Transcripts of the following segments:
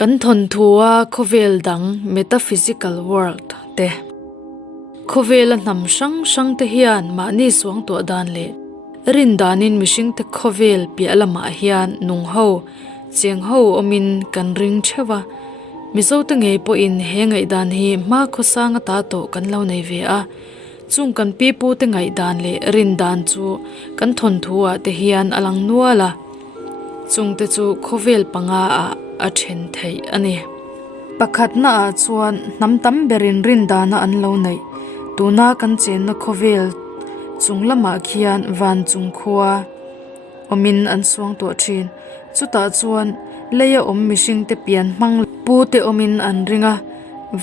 Kan thon thua khovel dang metaphysical world te khovel nam sang sang te hian ma ni suang to dan le rin danin mishing te khovel pi alama hian nung ho cheng ho omin kan ring thewa mizo te ngei po in hengai dan hi ma khosanga ta to kan lo nei ve a chung kan pi pu te ngai dan le rin dan chu kan thon thua te hian alang nuala chung te chu khovel panga a then thei ani pakhat na a chuan namtam berin rin dana an lo nei tuna kan chen na khovel chunglama khian van chung khuwa omin an suang to thin chuta chuan leya om mishing te pian hmang pu te omin an ringa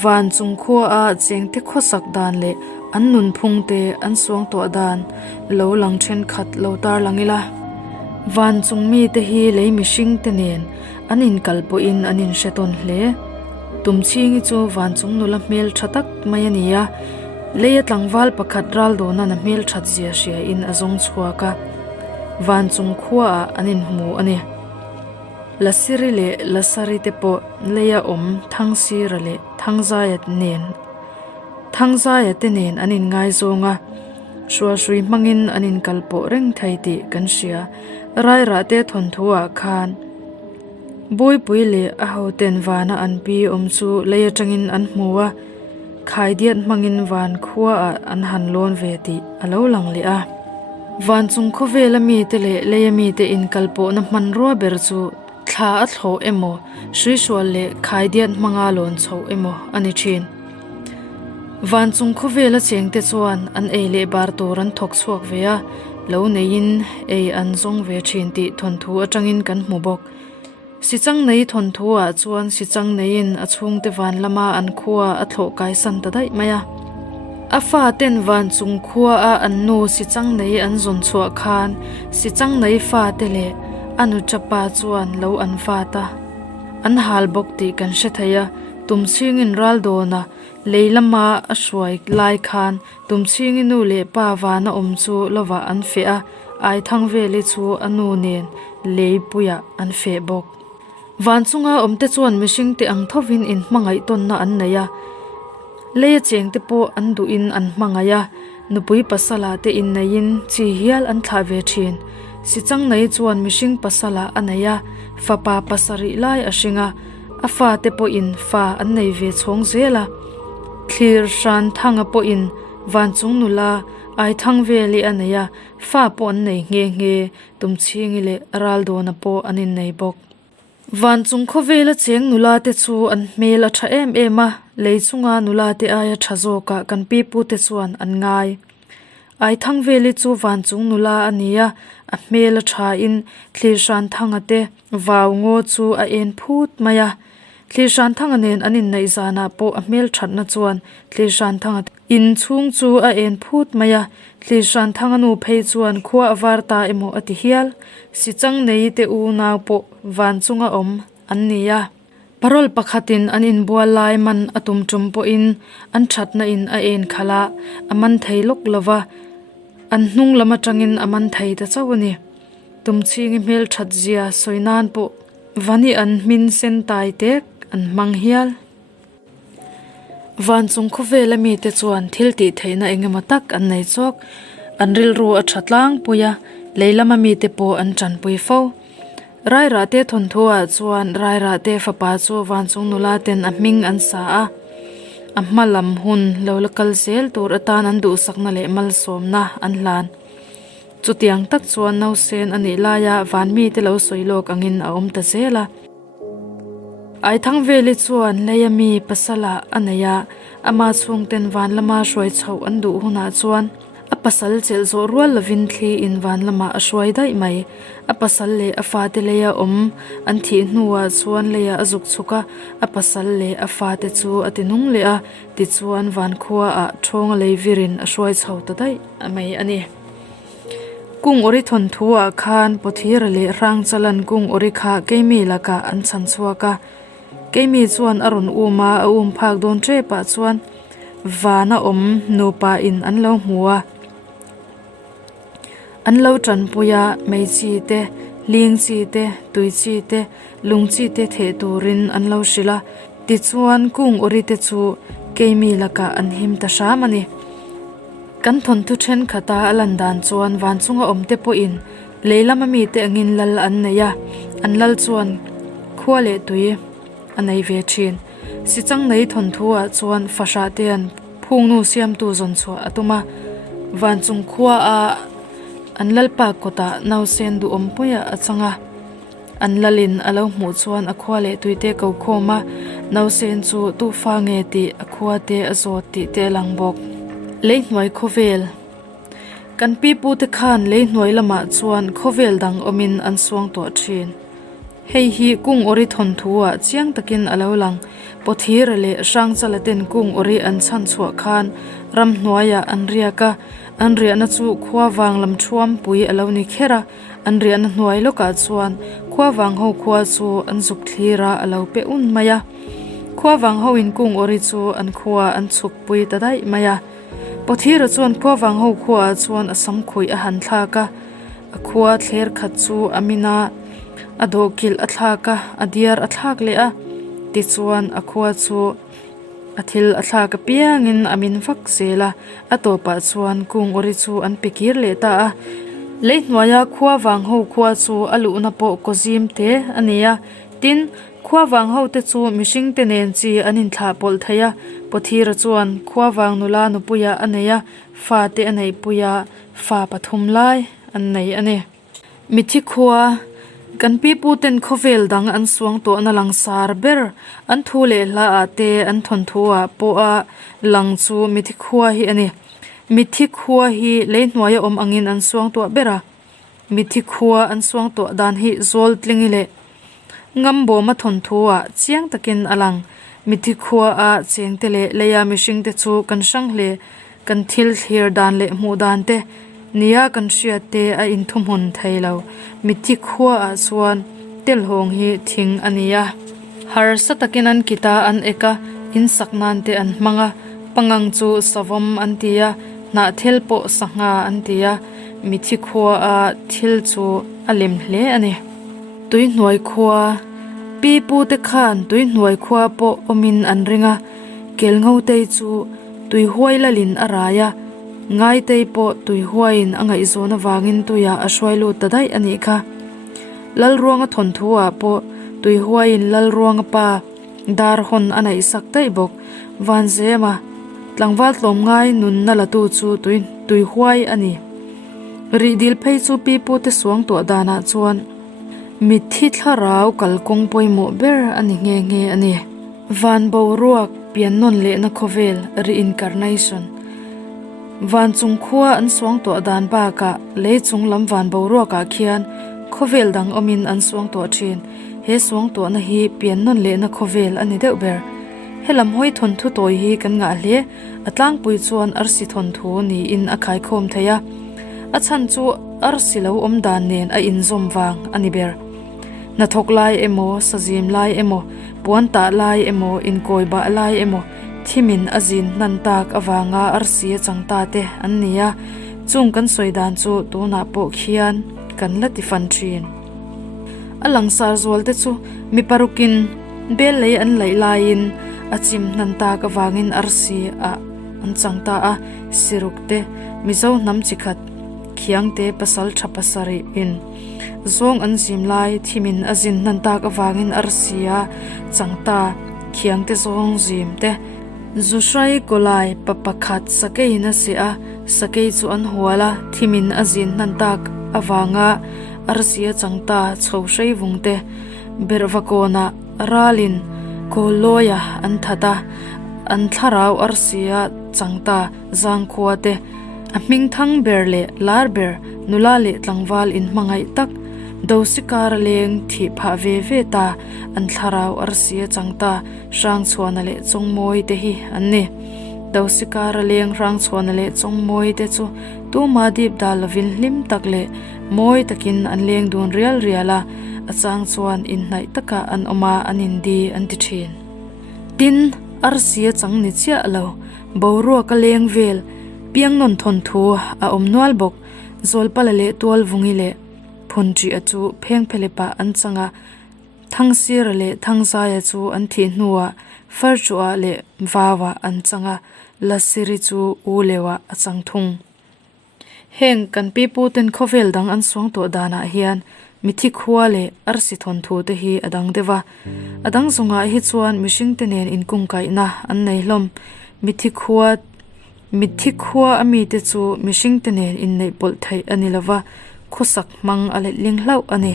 van chung khuwa a cheng te khosak dan le an nun phung te an suang to dan lo lang then khat lo tar langila van chung mi te hi lei mishing te nen anin kalpo in anin sheton hle tumchingi chu van chung nula mel thatak mayania leya tlangwal pakhat ral do na mel that zia sia in azong chhuaka van chung khuwa anin mu ani lasiri le lasari te po leya om thangsi rale thangjayat te nen anin ngai zonga shwa shui mangin anin kalpo reng thaiti kan sia rai ra te thon thua khan boy puile a hoten wana an pi om chu leya tangin an muwa khai diat mangin van khuwa an han lon ve ti alo lang le a van chung khowela mi te le leya mi te in kalpo na man ro ber chu thla a thlo emo shui swal le khai diat manga lon chho emo ani thin van chung khowela cheng te chuan an ei le bar toran thok chuak ve a lo nein ei an zong ve thin ti thon thu atangin kan hmu bok si chang nei thon thua chuan si chang nein a chung te van lama an khuwa a thlo kai san ta dai maya afa ten van chung khuwa a an no si chang nei an zon chua khan si chang nei fa te le anu chapa chuan lo an fa ta an hal bok ti kan she thaya tumching in ral do na leilama a shwai lai khan tumching inu le pa wana om chu lova an fe a ai thang ve le chu anu nen leipuya an fe bok van chunga omte chuan mishing te ang thovin in hmangai ton na an neya le cheng te po an du in an hmangaya nupui pasala te in nein chi hial an thla ve thin si chang nei chuan mishing pasala anaya fa pa pasari lai ashinga afa te po in fa an nei ve chhong zela thlir shan thanga po in van chung nula ai thang ve li anaya fa po an nei nge tumchingi le ral do na po anin nei bok van chung khowela cheng nula te chu an mel a tha em ema leichunga nula te aya thazoka kan pi pu te chuan an ngai ai thang veli chu van chung nula ania a mel a tha in thlishan thanga te waw ngo chu a en phut maya thlishan thanga nen anin nei zana po a mel thatna chuan thlishan thanga in chung chu a en phut maya thlishan thanga nu phei chuan khuwa awarta emo ati hial si chang nei te u naw po van chunga om annia parol pakhatin anin bualai man atum tum po in an thatna in a en khala aman theilok lova an hnung lama tangin aman thei ta chawani tumchingi mel that zia soinan po vani an min sen tai tek an mang hial van chung khowela mi te chuan thilti theina engema tak an nei chok an ril ru a thatlang puya leilama mi te po an chan pui fo rai ra te thon thua chuan rai ra te fa pa chu van chung nula ten a ming an sa a malam hun lolakal sel tur atan an du sakna le mal somna an hlan chutiang tak chuan no sen ani laya van mi te lo soilok angin a om ta zela ai thang veli chuan leyami pasala anaya ama chung ten van lama roi chho an du huna chuan a pasal chel zo rual lavin thli in van lama a shwai dai mai a pasal le a fa te leya om an thi hnuwa chuan leya azuk chuka a pasal le a fa te chu atinung le a ti chuan van khuwa a thong le virin a shwai chho ta dai amai ani kung ori thon thuwa khan pothir le rang chalan kung ori kha keimi laka an chan chuaka keimi chuan arun uma a phak don tre pa chuan vana om no pa in an lo hmuwa an lo tran puya mei chi te ling chi te tui chi te lung chi te the turin an lo shila ti chuan kung ori te chu keimi laka an him ta shamani kan thon tu then khata alandan chuan van chunga omte po in leilama mi te angin lal an neya an lal chuan khuale tui anei ve thin si chang nei thon thua chuan fasha te an phungnu siam tu zon chho atuma van chung khuwa a an lalpa kota nau sen du ompuya achanga an lalin alo mu chuan a khuale tuite ko khoma nau sen chu tu fa nge ti a khuwa te azot ti te langbok lehnoi khovel kan pi pu te khan lehnoi lama chuan khovel dang omin an suang to thin hei hi kung ori thon thuwa chiang takin alo lang pothir le sang chalaten kung ori an chan chhuwa khan ram hnuaya an riaka an riana chu khwa wang lam thuam pui alo ni khera an riana hnuai loka chuan khwa wang ho khwa chu an zuk thlira alo pe un maya khwa wang ho in kung ori chu an khwa an chuk pui tadai maya pothir chuan khwa wang ho khwa chuan asam khui a han thlaka a khwa thler khat chu amina adokil athlaka adiar athlak le a ti chuan a khwa chu athil athlaka piangin amin vak sela atopa chuan kung ori chu an pikir le ta a lehnwaya khwa wang ho khwa chu alu na po kozim te ania tin khwa wang ho te chu mishing te nen chi anin thla pol thaya pothira chuan khwa wang nula nu puya aneya fa te anei puya fa pathum lai an nei ane mithi khwa kan pi pu ten khovel dang an suang to na lang sar ber an thule la ate an thon thuwa po a lang chu mithi khwa hi ani mithi khwa hi lehnwaya om angin an suang to bera mithi khwa an suang to dan hi zol tlingile ngambo ma thon thuwa chiang takin alang mithi khwa a chengtele leya mishing te chu kan sang hle kan thil thlir dan le mu dan te nia kan sia te a in thum hun thailo mithi khwa a chuan tel hong hi thing ania har satakin an kita an eka in saknan te an manga pangang chu savom an tia na thel po sanga an tia mithi khwa a thil chu alim hle ani tui hnuai khwa pi pu te khan tui hnuai khwa po omin an ringa kel ngau te chu tui huai lalin araya ngai te po tui huain angai zona wangin tuya a hruailu tadai ani kha lal ruanga thon thuwa po tui huain lal ruanga pa dar hon anai sak tai bok van zema tlangwal tlom ngai nun na la tu chu tui huai ani ri dil phei chu pi pu te suang to dana chuan mithi tharau kalkong poimo ber ani nge ani van bo ruak pian non le na khovel reincarnation van chung khua an suang to dan ba ka le chung lam van bo ruak ka khian khovel dang omin an suang to thin he suang to na hi pian non le na khovel ani deuh ber helam hoi thon thu toy hi kan nga hle atlang pui chuan arsi thon thu ni in akhai khom thaya achan chu arsi lo om dan nen a in zom wang ani ber na thok lai emo sajim lai emo puan ta lai emo in koi ba lai emo thimin azin nan tak awanga arsi changta te annia chung kan soidan chu tu na po khian kan lati fan thin alang sar zol te chu mi parukin bel lei an lei lain achim nan tak awangin arsi a an changta a sirukte mizo nam chikhat khiang te pasal thapasari in zong an zim lai thimin azin nan tak awangin arsia changta khiang te zong zim te zushai kolai papakhat sakei na sia sakei chu an huala thimin azin nan tak awanga arsia changta chhaushai wungte berwakona ralin koloya an thata an tharau arsia changta zangkhuate aming thang berle larber nulale tlangwal in mangai tak dosikar leng thi pha ve ta an tharau arsia changta sang chhuana le chongmoi te hi anni dosikar leng rang chhuana le chongmoi te chu tu ma dip dal vin lim takle moi takin an leng dun riala achang chuan in nai taka an oma anin di an ti thin tin arsia chang ni chia lo boruwa ka leng vel piang non thon thu a om nual bok zol palale tol vungile phun tri achu pheng phelepa an changa thang sir le thang zaya chu an thi hnuwa far chua le wawa an changa lasiri chu u lewa achang thung heng kan pi pu ten khovel dang an song to dana hian mithi khuwa le arsi thon thu te hi adang dewa adang zunga hi chuan mihring te nen in kung kai na an nei hlom mithi khuwa ami te chu mihring te nen in nei pol thai ani lawa khusak mang ale linglau ani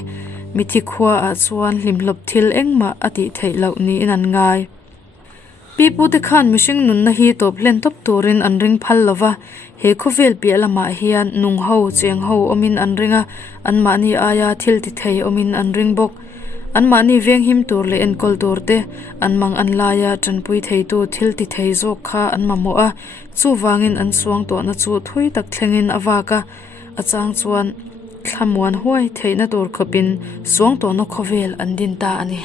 mithi khuwa a chuan hlimhlop thil engma ati thei lo ni in an ngai pipu te khan mihring nun na hi top len top turin an ring phal lova he khovel pi alama hian nung ho cheng ho omin an ringa an mani aya thil ti thei omin an ring bok an mani veng him tur le en kol tur te an mang an laya tanpui thei tu thil ti thei zo kha an mamo a chu wangin an suang to na chu thui tak thlengin awaka achang chuan thlamuan huai theina tur khopin suang to na khovel an din ta ani